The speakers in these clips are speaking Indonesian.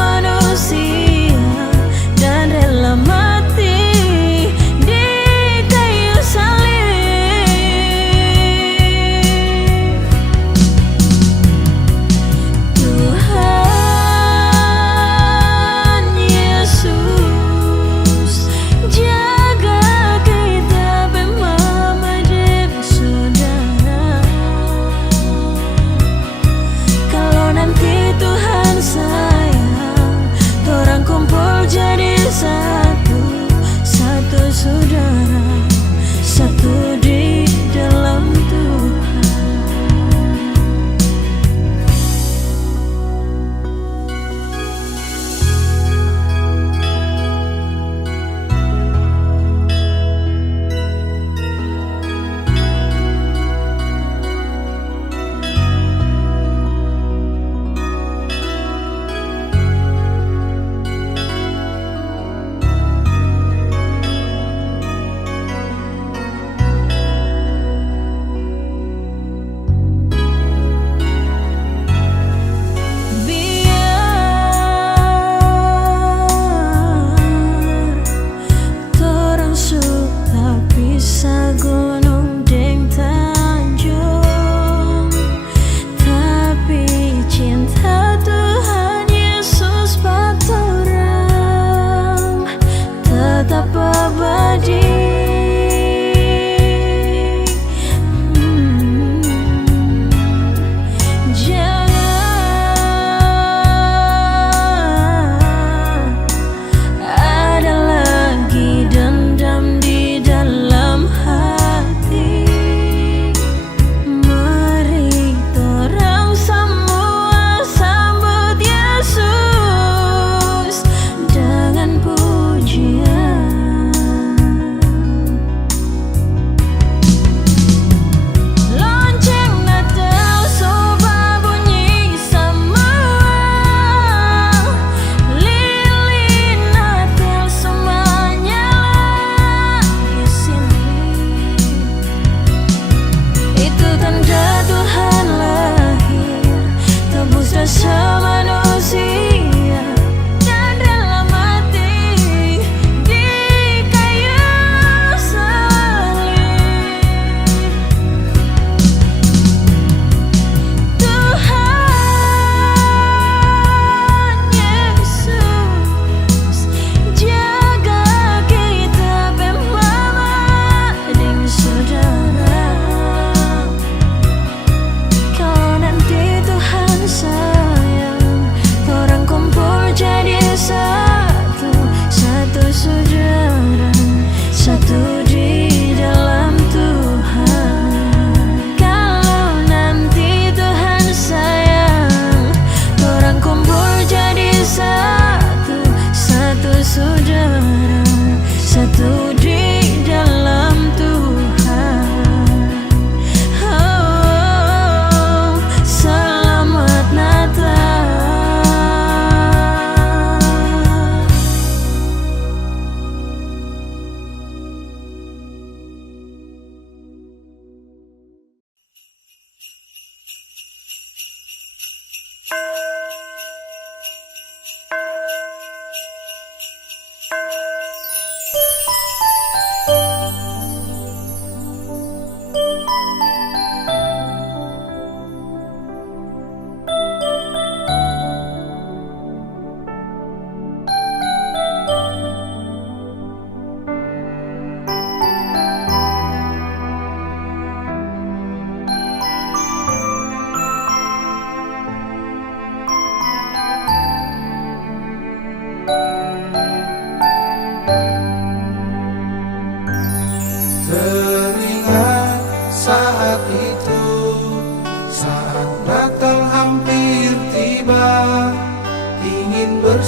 manusia dan rela mati di kayu salib. Tuhan Yesus jaga kita mama dan saudara. Kalau nanti Tuhan sayang, torang kumpul jadi satu, satu saudara, satu di dalam Tuhan.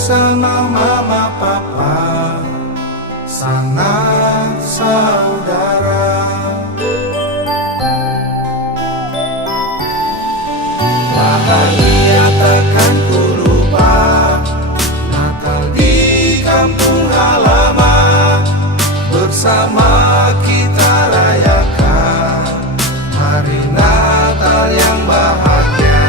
bersama mama papa, sanak saudara. Bahagia takkan ku lupa, Natal di kampung halaman, bersama kita rayakan hari Natal yang bahagia.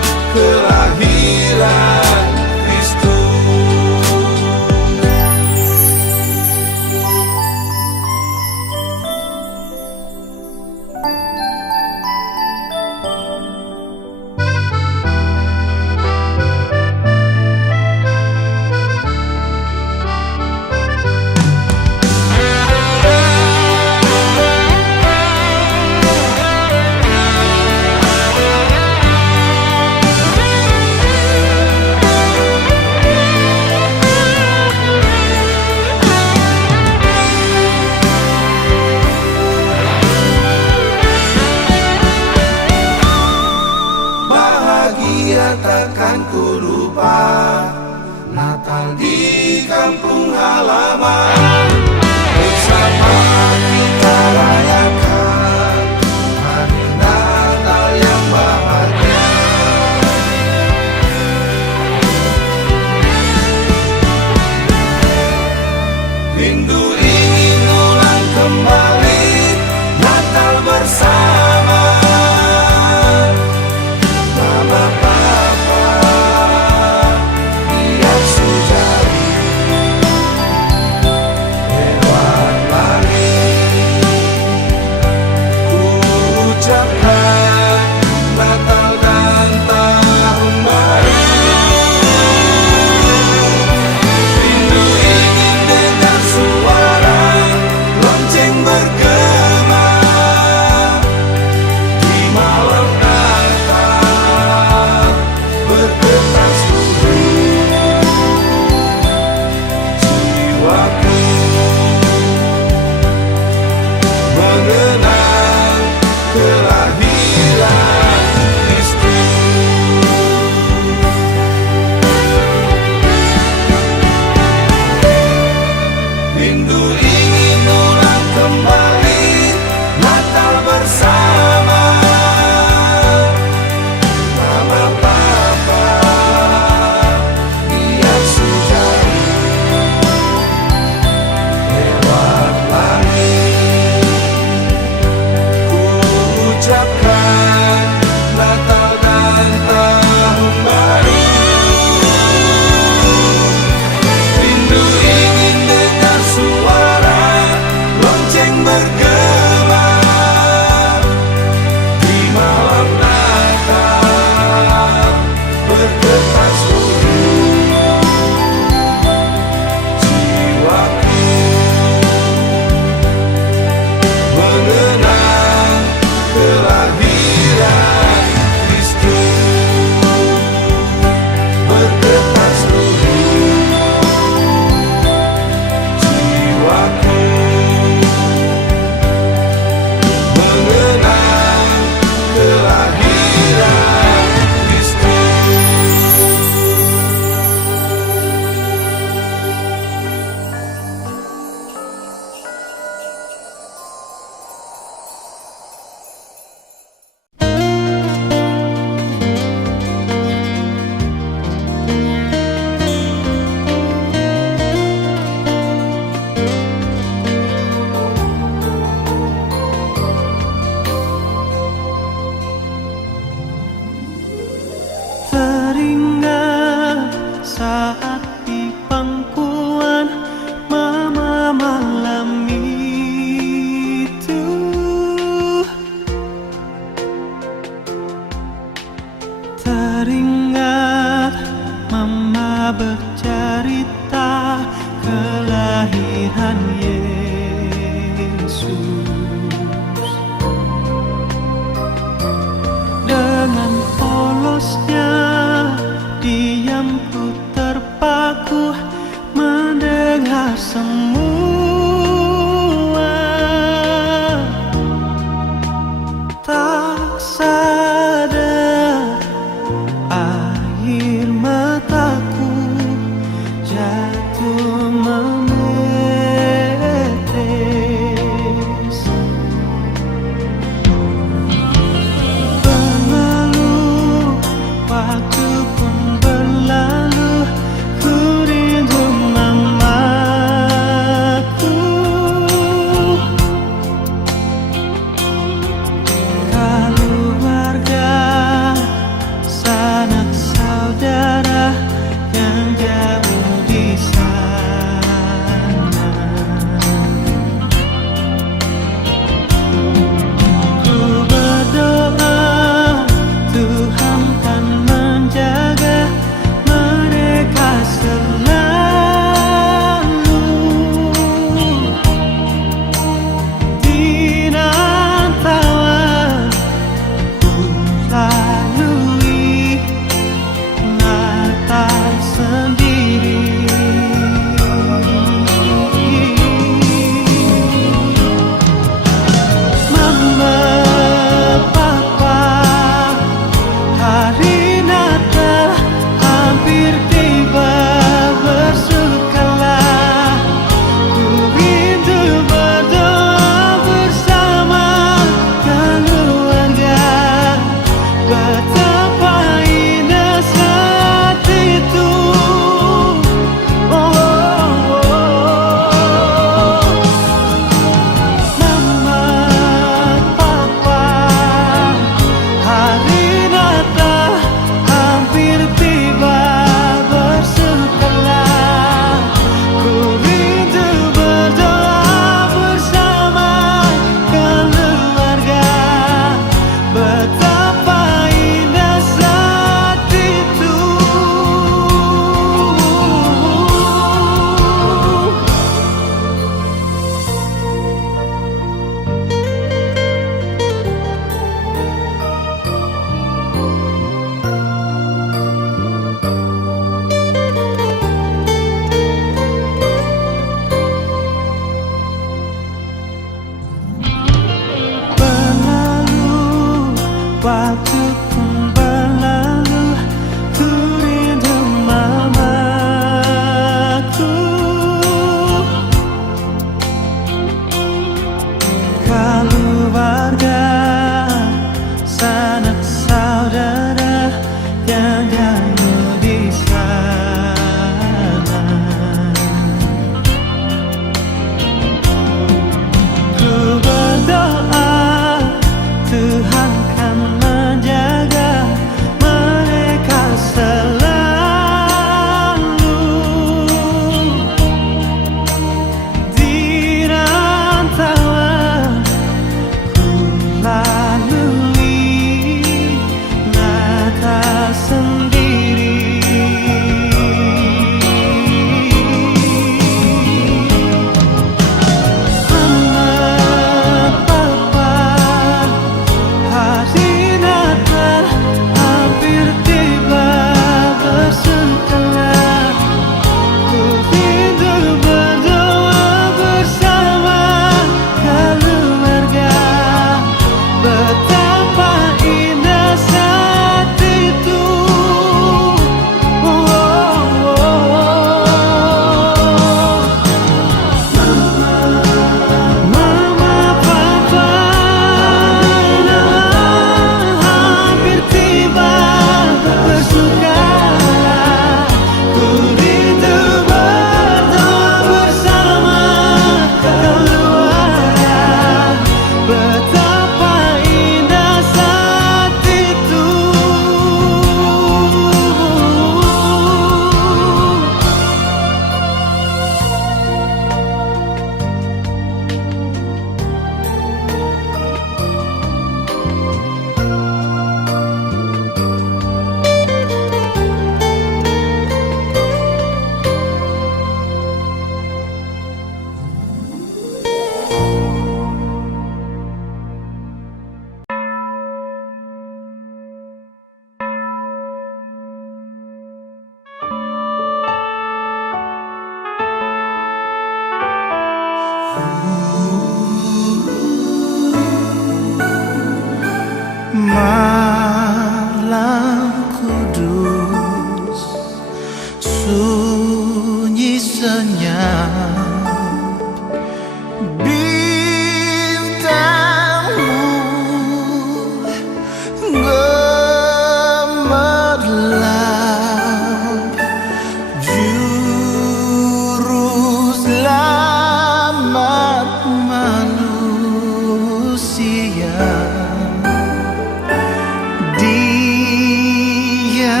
Dia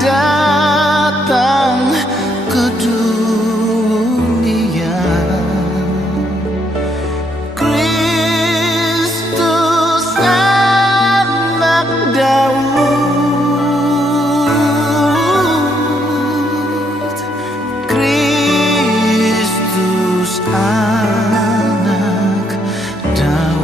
datang ke dunia, Kristus anak Daud, Kristus anak Daud.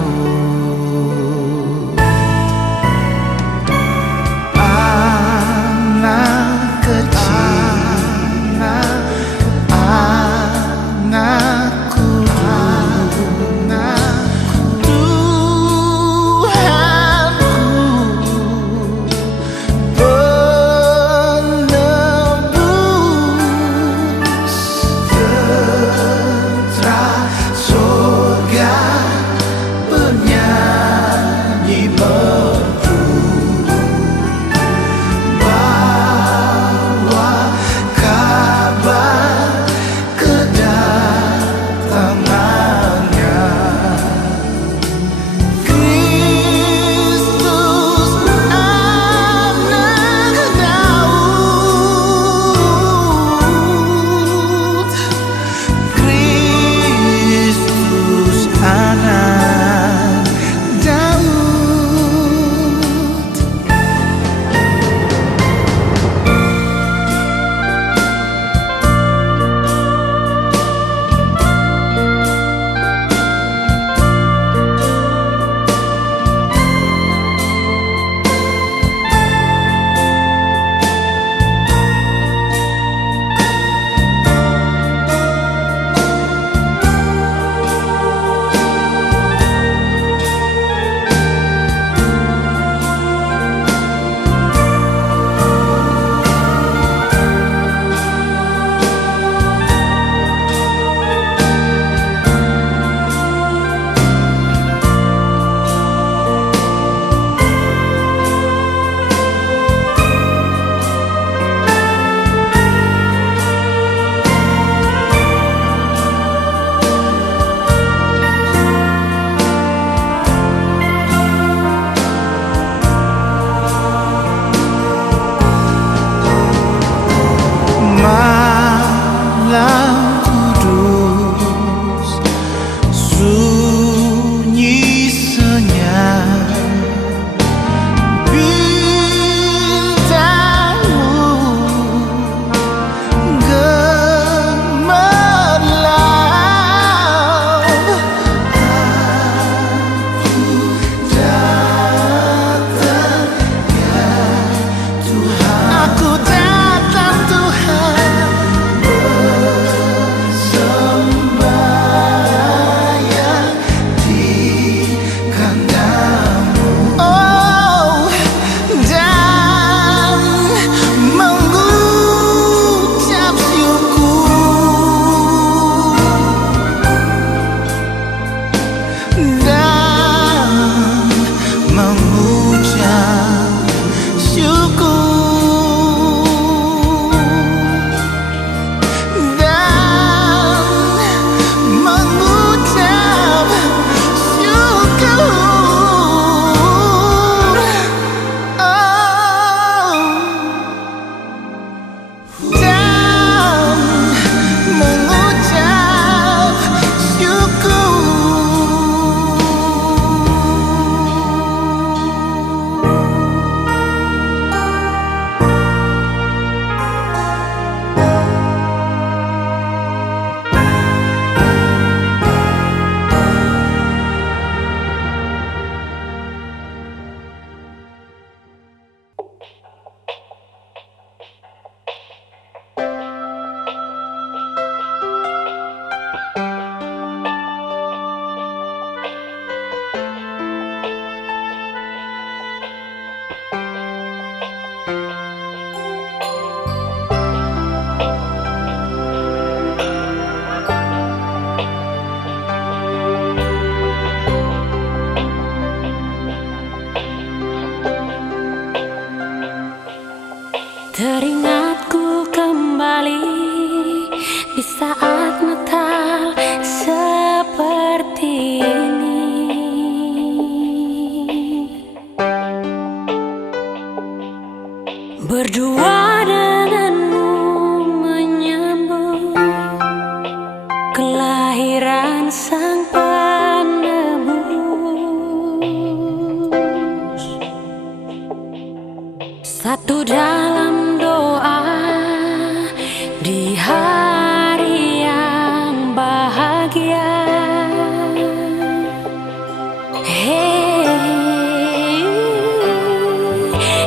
Hey,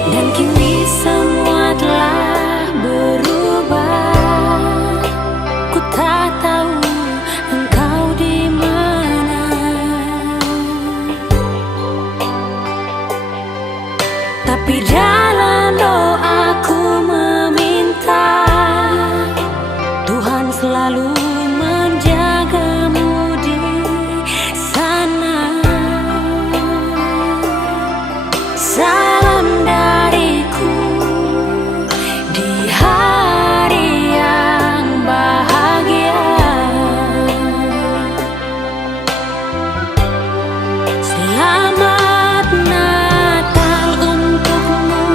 dan kini semua telah berubah. Ku tak tahu engkau di mana, tapi dalam doaku meminta Tuhan selalu menjagamu di sana. Salam dariku di hari yang bahagia. Selamat Natal untukmu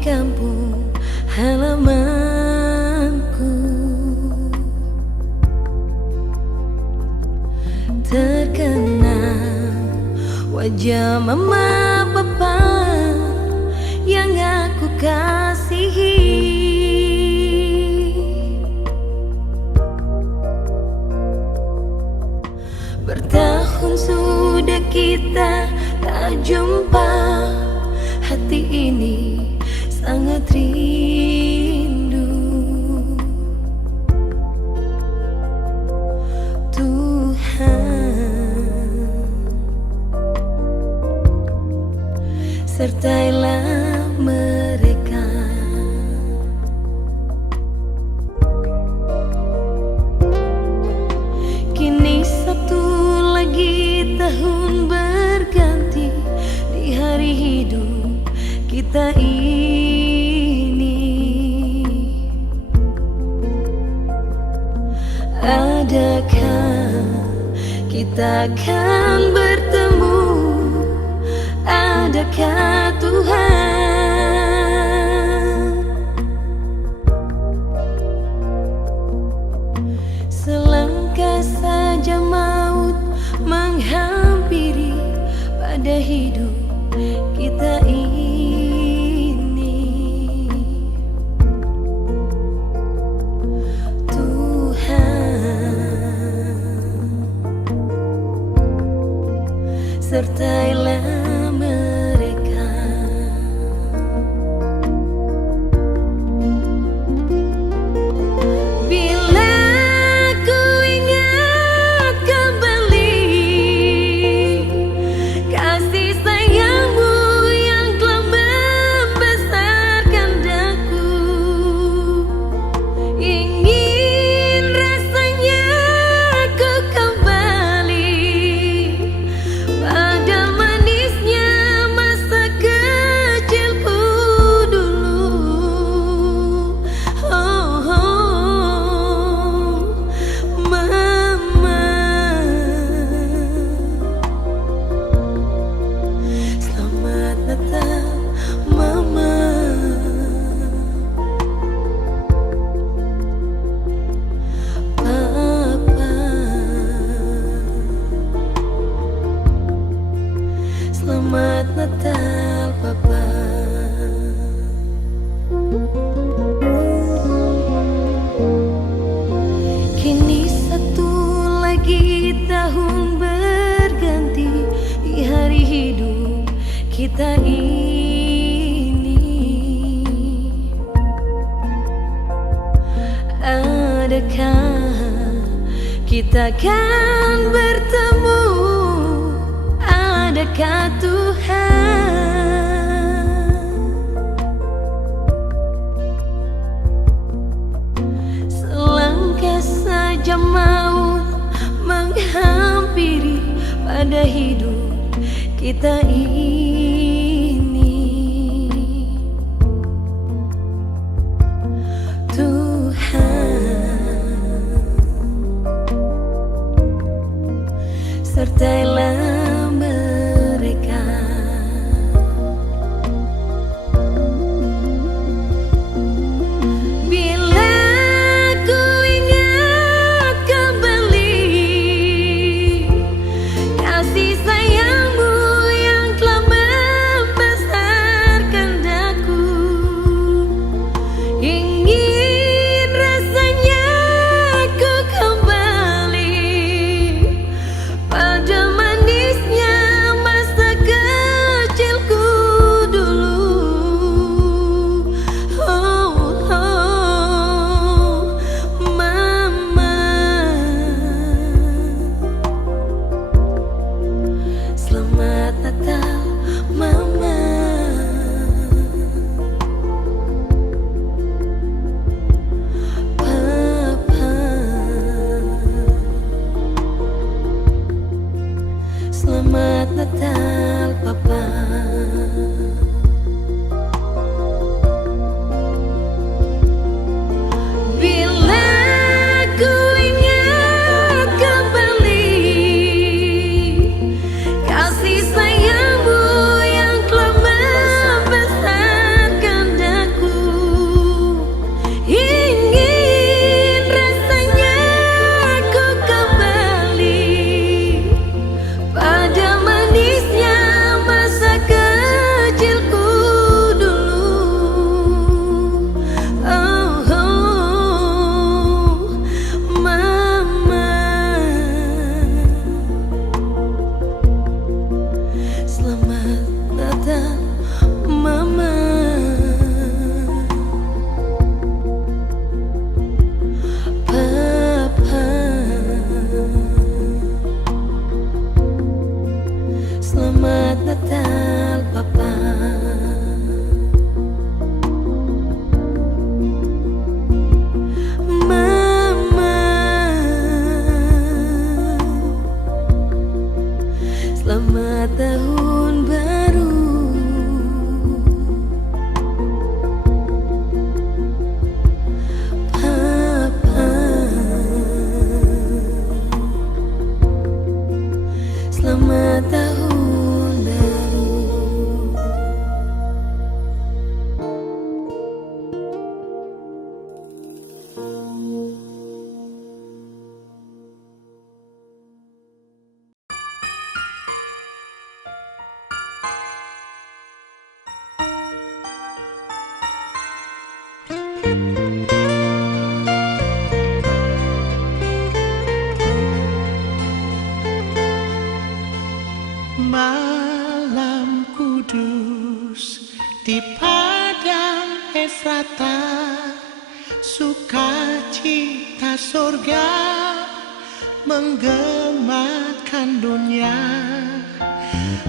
kampung halamanku. Terkenang wajah mama papa yang aku kasihi. Bertahun sudah kita tak jumpa, hati ini sangat rindu. Tuhan, sertailah mereka. Kini satu lagi tahun berganti di hari hidup kita ini. Adakah kita akan bertemu? Adakah Tuhan? Selangkah saja maut menghampiri pada hidup kita ini. Tuhan, sertailah mereka. Bila ku ingat kembali kasih sayangmu yang telah membesarkan daku, ingin rasanya ku kembali pada manisnya masa kecilku dulu. Oh, oh, mama, selamat Natal mama. Papa, selamat Natal papa. Kini satu lagi tahun berganti di hari hidup kita ini. Adakah kita akan bertemu? Adakah Tuhan? Selangkah saja maut menghampiri pada hidup kita ini. Tuhan, sertailah mereka. Bila ku ingat kembali kasih sayangmu yang telah membesarkan daku, ingin rasanya ku kembali pada manisnya masa kecilku dulu. Oh, oh, mama, selamat Natal mama. Papa, selamat Natal papa. Bila ku ingat kembali kasih sayangmu yang telah membesarkan daku, di padang Efrata, sukacita surga menggemakan dunia.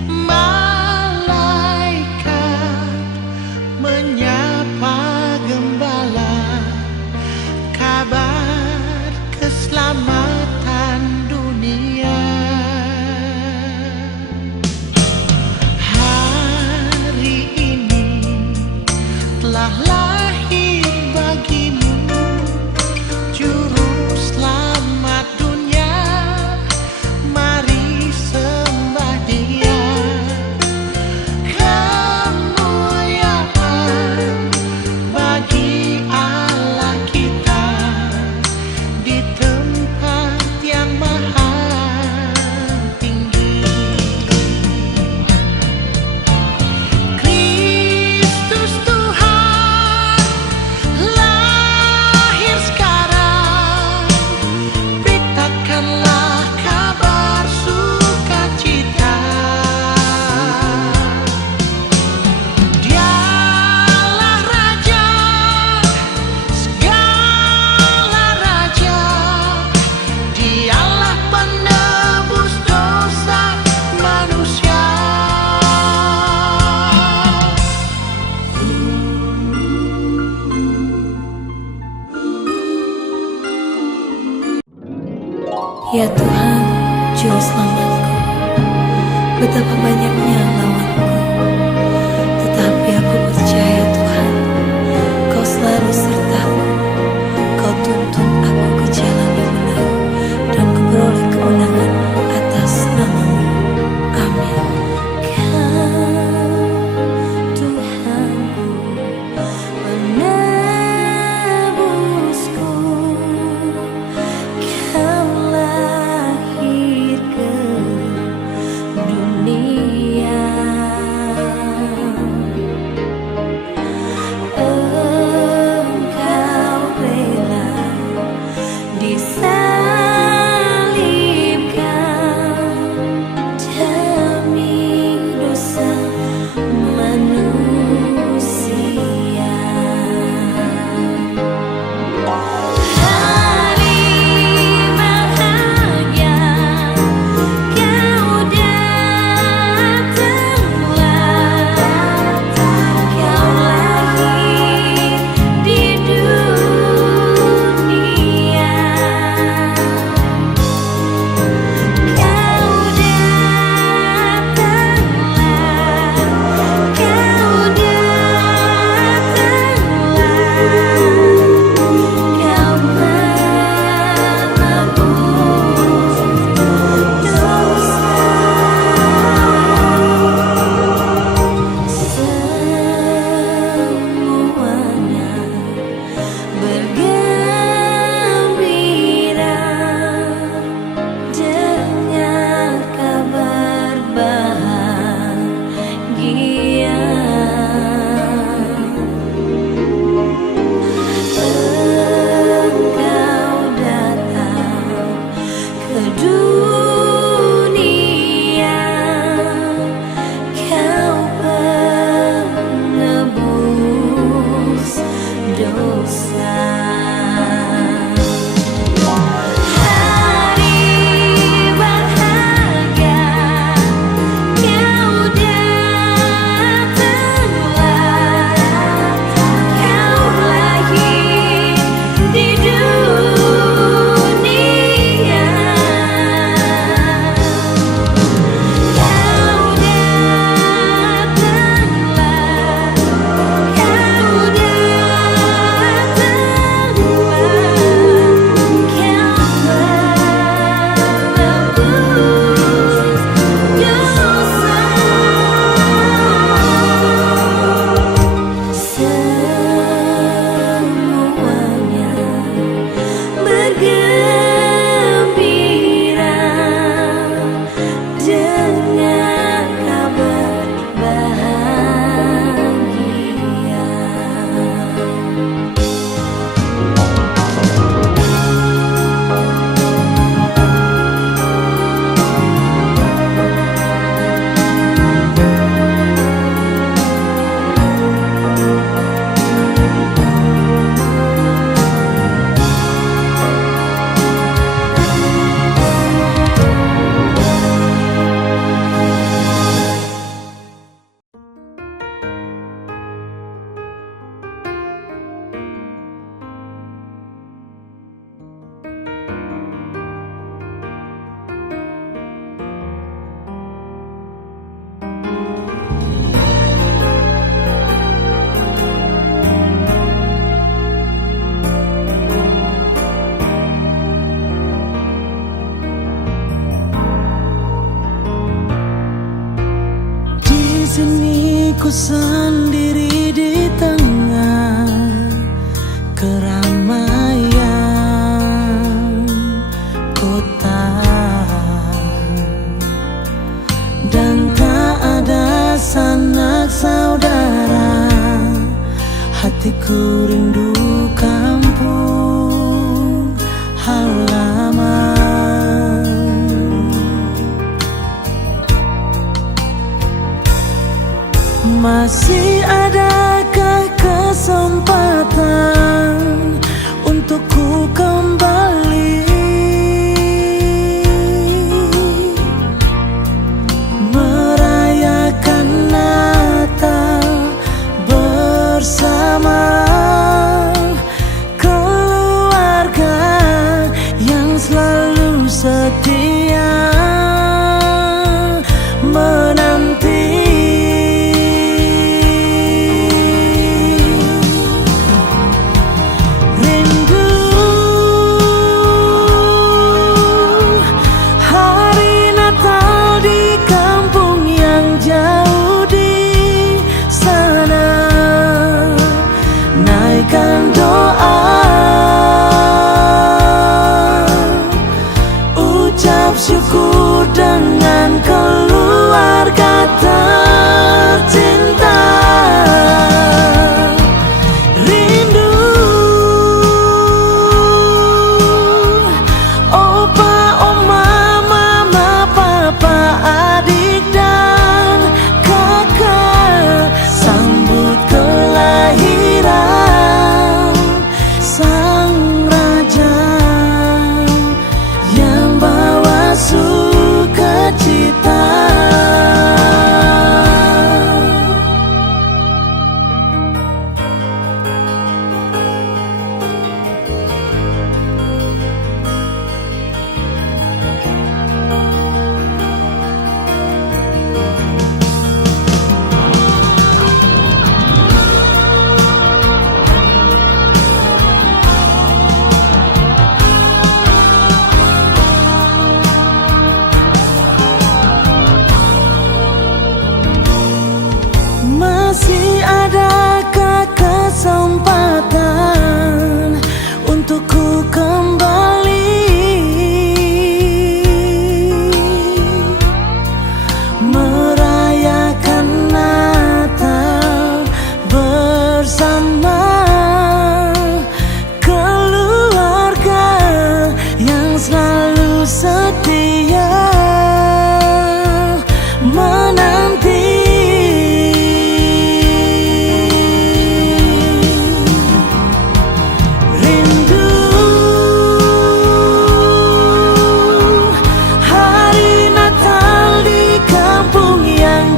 Malaikat menyapa gembala, kabar keselamatan dunia. Hari ini telah lahir bagimu juru selamat dunia. Mari sembah Dia. Kemuliaan bagi Allah kita di tempat yang maha tinggi. Kristus Tuhan lahir sekarang, beritakanlah kabar sukacita. Dialah Raja segala raja, Dialah penebus dosa manusia. Ya Tuhan, Juru Selamatku, betapa banyaknya lawanku, tetapi aku percaya Tuhan, Kau selalu sertaku. Kau tuntun aku ke jalan yang benar, dan kuperoleh kemenangan atas nama-Mu. Amin. Kau Tuhanku, penebusku, Kau lahir ke dunia. Engkau rela disalibkan demi dosa manusia. Hari bahagia Kau datanglah, Kau lahir di dunia. Kau datanglah, Kau semuanya bergembira dengar kabar bahagia. Engkau datang ke dunia, Kau penebus dosa. Hari bahagia Kau datanglah, Kau lahir di dunia. sini ku sendiri di tengah keramaian kota, dan tak ada sanak saudara. Hatiku rindu kampung halaman. Masih adakah kesempatan untuk ku kembali merayakan Natal bersama keluarga yang selalu setia menanti. Syukur dengan keluarga tercinta. Rindu opa, oma, mama, papa, adik dan kakak. Sambut kelahiran sang raja yang bawa sukacita. Masih adakah kesempatan untuk ku kembali merayakan Natal bersama keluarga yang selalu setia menanti.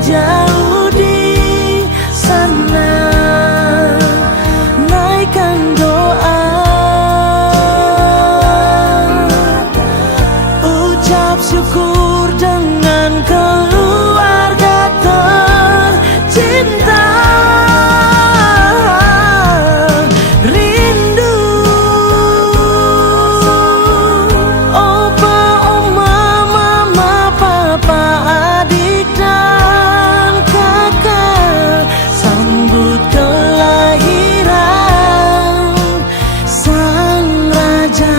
Jauh di sana, naikkan doa, ucap syukur dengan keluarga tercinta. Rindu opa, oma, mama, papa, adik dan sambut kelahiran sang raja.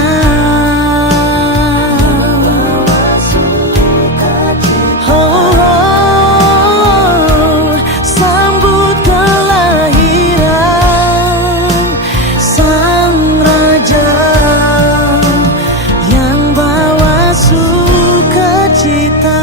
Oh, oh, sambut kelahiran sang raja yang bawa sukacita.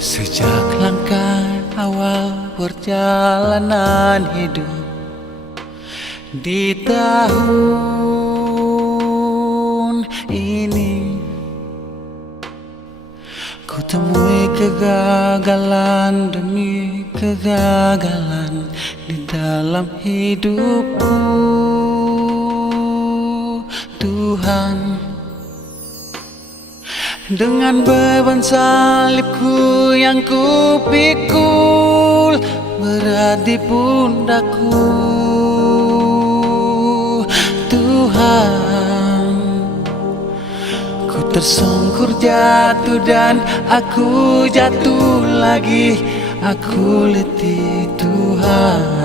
Sejak langkah awal perjalanan hidup di tahun ini. Ku temui kegagalan demi kegagalan di dalam hidupku, Tuhan. Dengan beban salibku yang ku pikul berat di pundakku, Tuhan. Ku tersungkur jatuh dan aku jatuh lagi, aku letih, Tuhan.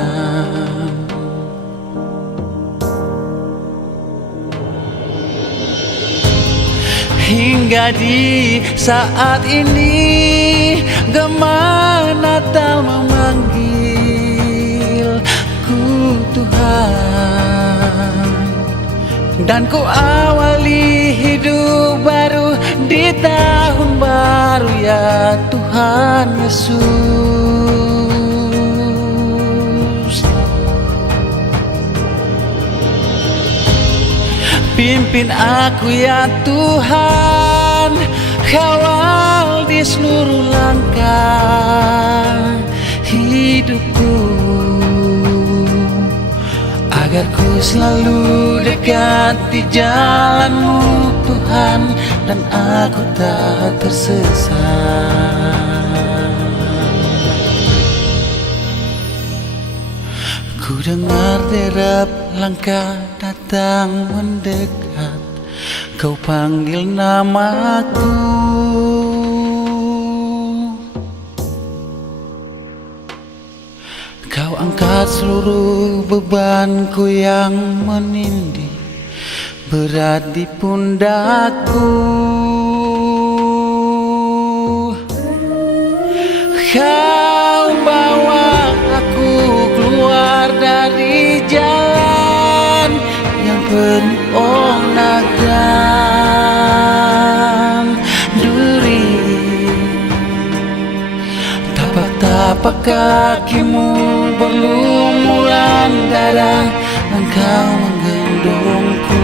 Hingga di saat ini gema Natal memanggilku, Tuhan. Dan ku awali hidup baru di tahun baru, ya Tuhan Yesus. Pimpin aku ya Tuhan, kawal di seluruh langkah hidupku, agar ku selalu dekat di jalan-Mu, Tuhan, dan aku tak tersesat. Ku dengar derap langkah datang mendekat, Kau panggil namaku. Kau angkat seluruh bebanku yang menindih berat di pundakku. Kau bawa aku keluar dari jalan yang penuh onak dan duri. Tapak kakimu berlumuran darah, Engkau menggendongku.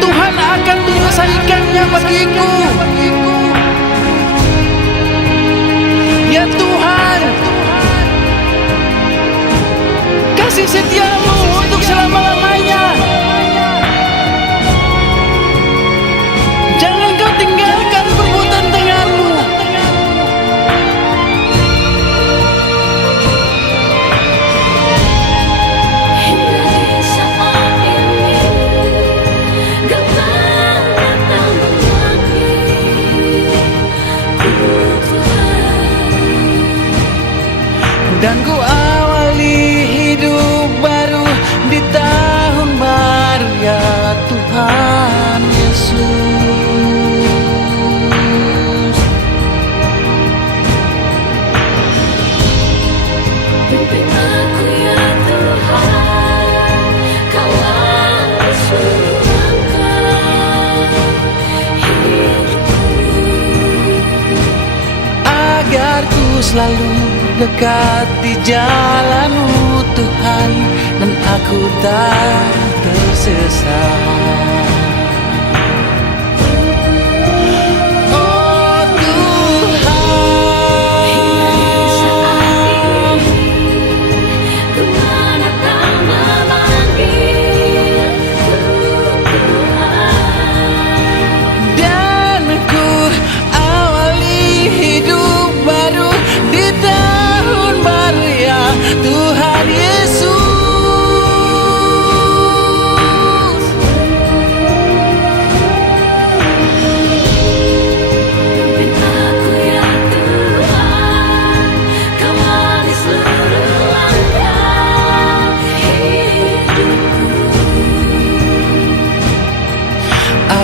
Tuhan akan menyelesaikannya bagiku. Ya Tuhan, kasih setia-Mu untuk selama-lamanya. Jangan Kau tinggalkan perbuatan tangan-Mu. Hingga di saat ini gema Natal memanggilku, Tuhan. Dan ku awali hidup baru di tahun baru, ya Tuhan Yesus. Pimpin aku ya Tuhan, kawal di seluruh langkah hidupku, Agar ku selalu dekat di jalan-Mu, Tuhan, dan aku tak tersesat. Oh Tuhan, gema Natal memanggilku, Tuhan. dan ku awali hidup baru di tahun baru, ya Tuhan Yesus. Pimpin aku ya Tuhan, kawal di seluruh langkah hidupku,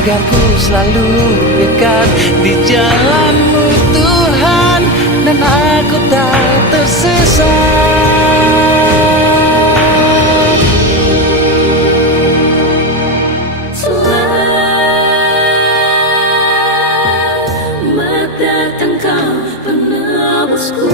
Agar ku selalu dekat di jalan-Mu, Tuhan, dan aku tak tersesat. Selamat datang Kau penebusku.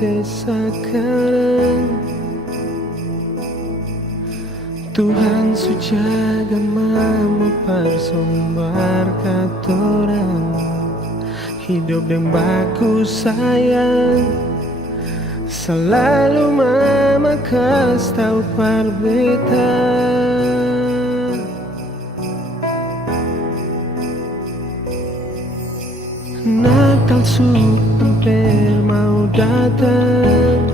sampai sekarang Tuhan sujaga mama persumbar katorang hidup yang baku sayang selalu mama kas tahu perbeta Natal su hampir mau datang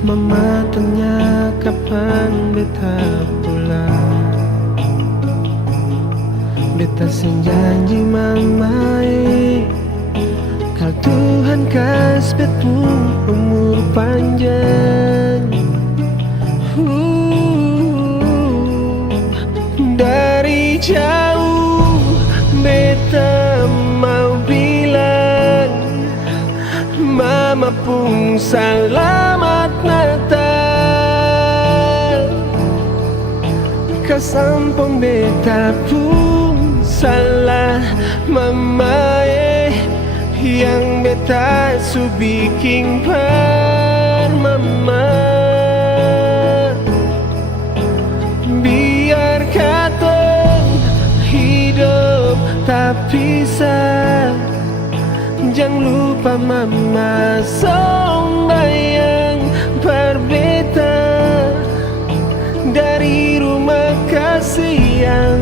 Mama tanya kapan beta pulang Beta sing janji mamai Kal Tuhan kas betu umur panjang Dari jauh beta mau bilang Mama pun selamat Natal Kasampung beta pun salah Mama yang beta su bikin par Mama Biar katong hidup tak pisah Jangan lupa mama sembayang berbeta Dari rumah kasih yang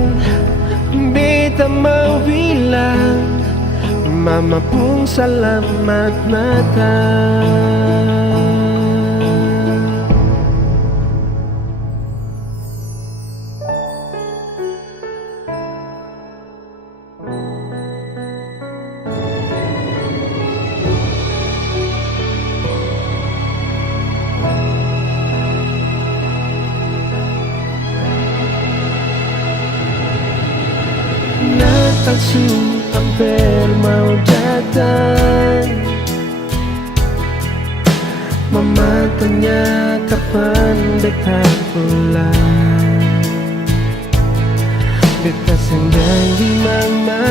beta mau bilang Mama pun selamat Natal Natal su hampir mau datang Mama tanya kapan beta pulang Beta sing janji mama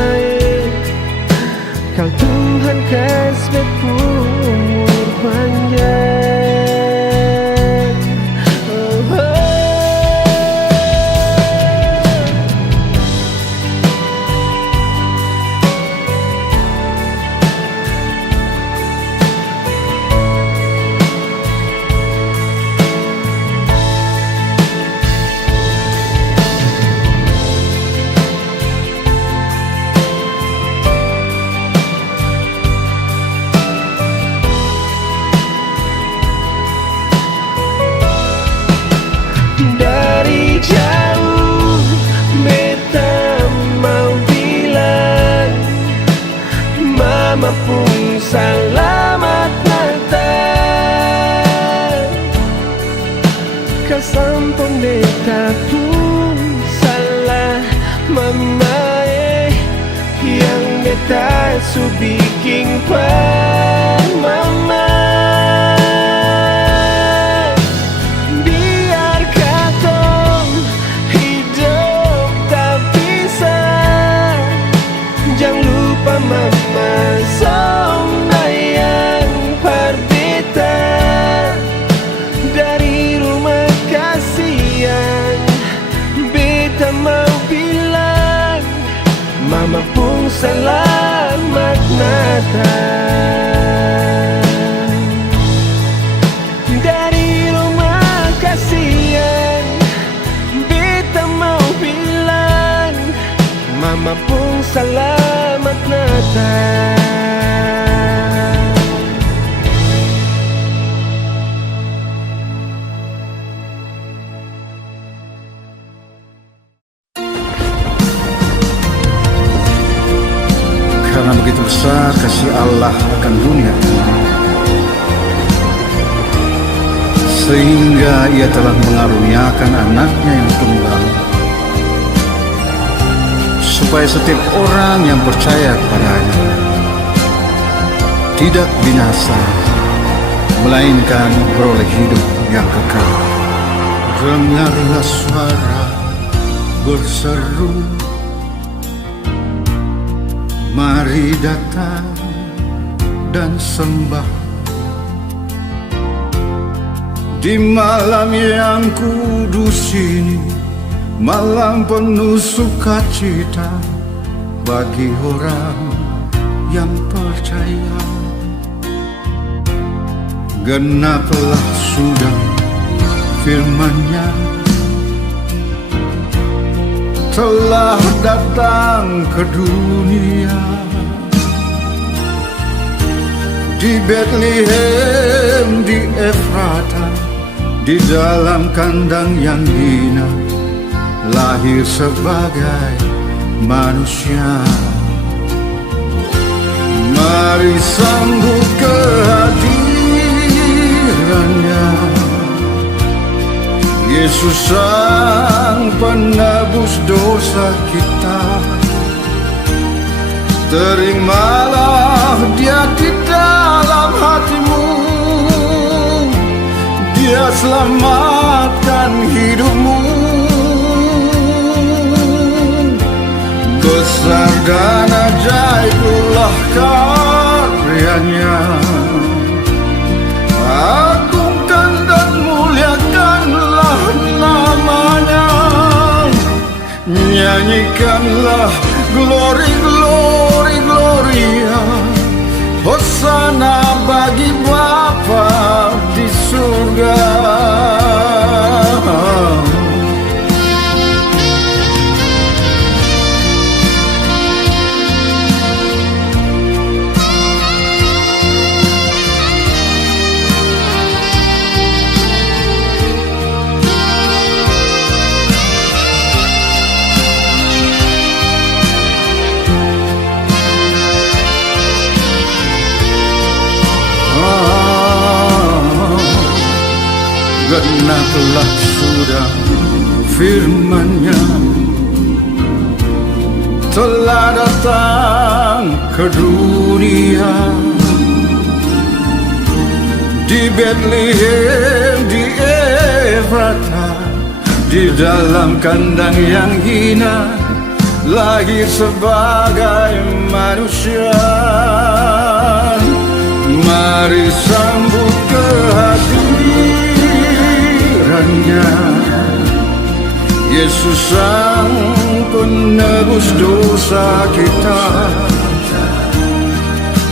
Kau Tuhan kas betu umur panjang Dari jauh beta mau bilang Mama pun selamat Natal Kasampung beta pun salah Mama yang beta su bikin par Mama Mama sembayang berbeta Dari rumah kasih yang beta mau bilang Mama pun selamat Natal Dari rumah kasih yang beta mau bilang Mama pun selamat Natal Karena begitu besar kasih Allah akan dunia ini sehingga ia telah mengaruniakan anaknya yang tunggal supaya setiap orang yang percaya kepadanya tidak binasa melainkan beroleh hidup yang kekal. Dengarlah suara berseru, mari datang dan sembah. Di malam yang kudus ini, malam penuh sukacita bagi orang yang percaya. Genaplah sudah firman-Nya, telah datang ke dunia. Di Bethlehem, di Efrata, di dalam kandang yang hina, lahir sebagai manusia. Mari sambut kehadirannya, Yesus sang penebus dosa kita. Terimalah Dia di dalam hatimu, Dia selamatkan hidupmu. Besar dan ajaiblah karya-Nya, agungkan dan muliakanlah nama-Nya. Nyanyikanlah glory, glory, gloria, Hosana bagi Bapa di surga. Genaplah sudah firman-Nya, telah datang ke dunia. Di Bethlehem, di Efrata, di dalam kandang yang hina, lahir sebagai manusia. Mari sambut kehadirannya, Yesus sang penebus dosa kita.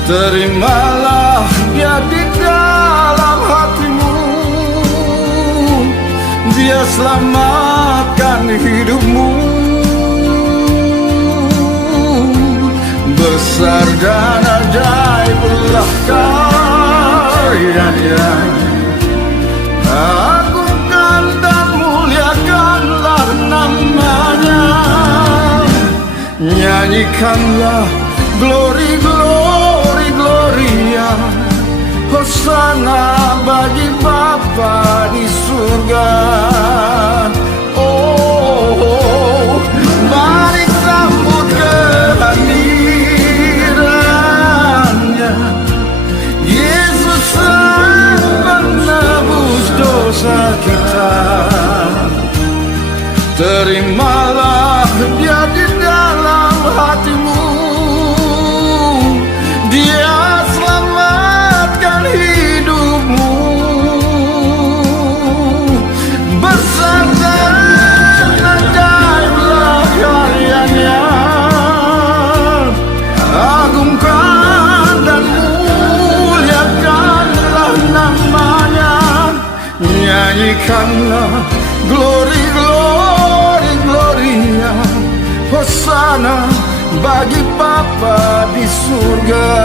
Terimalah Dia di dalam hatimu, Dia selamatkan hidupmu. Besar dan ajaiblah karya-Nya, agungkan dan muliakanlah nama-Nya. Nyanyikanlah glory, glory, gloria, Hosana bagi Bapa di surga. Oh, mari sambut kehadirannya, Yesus sang penebus dosa kita. Terimalah Dia di dalam hatimu, Dia selamatkan hidupmu. Besar dan ajaiblah karya-Nya, agungkan dan muliakanlah nama-Nya. Nyanyikanlah glory, glory, gloria, Hosana bagi Bapa di surga.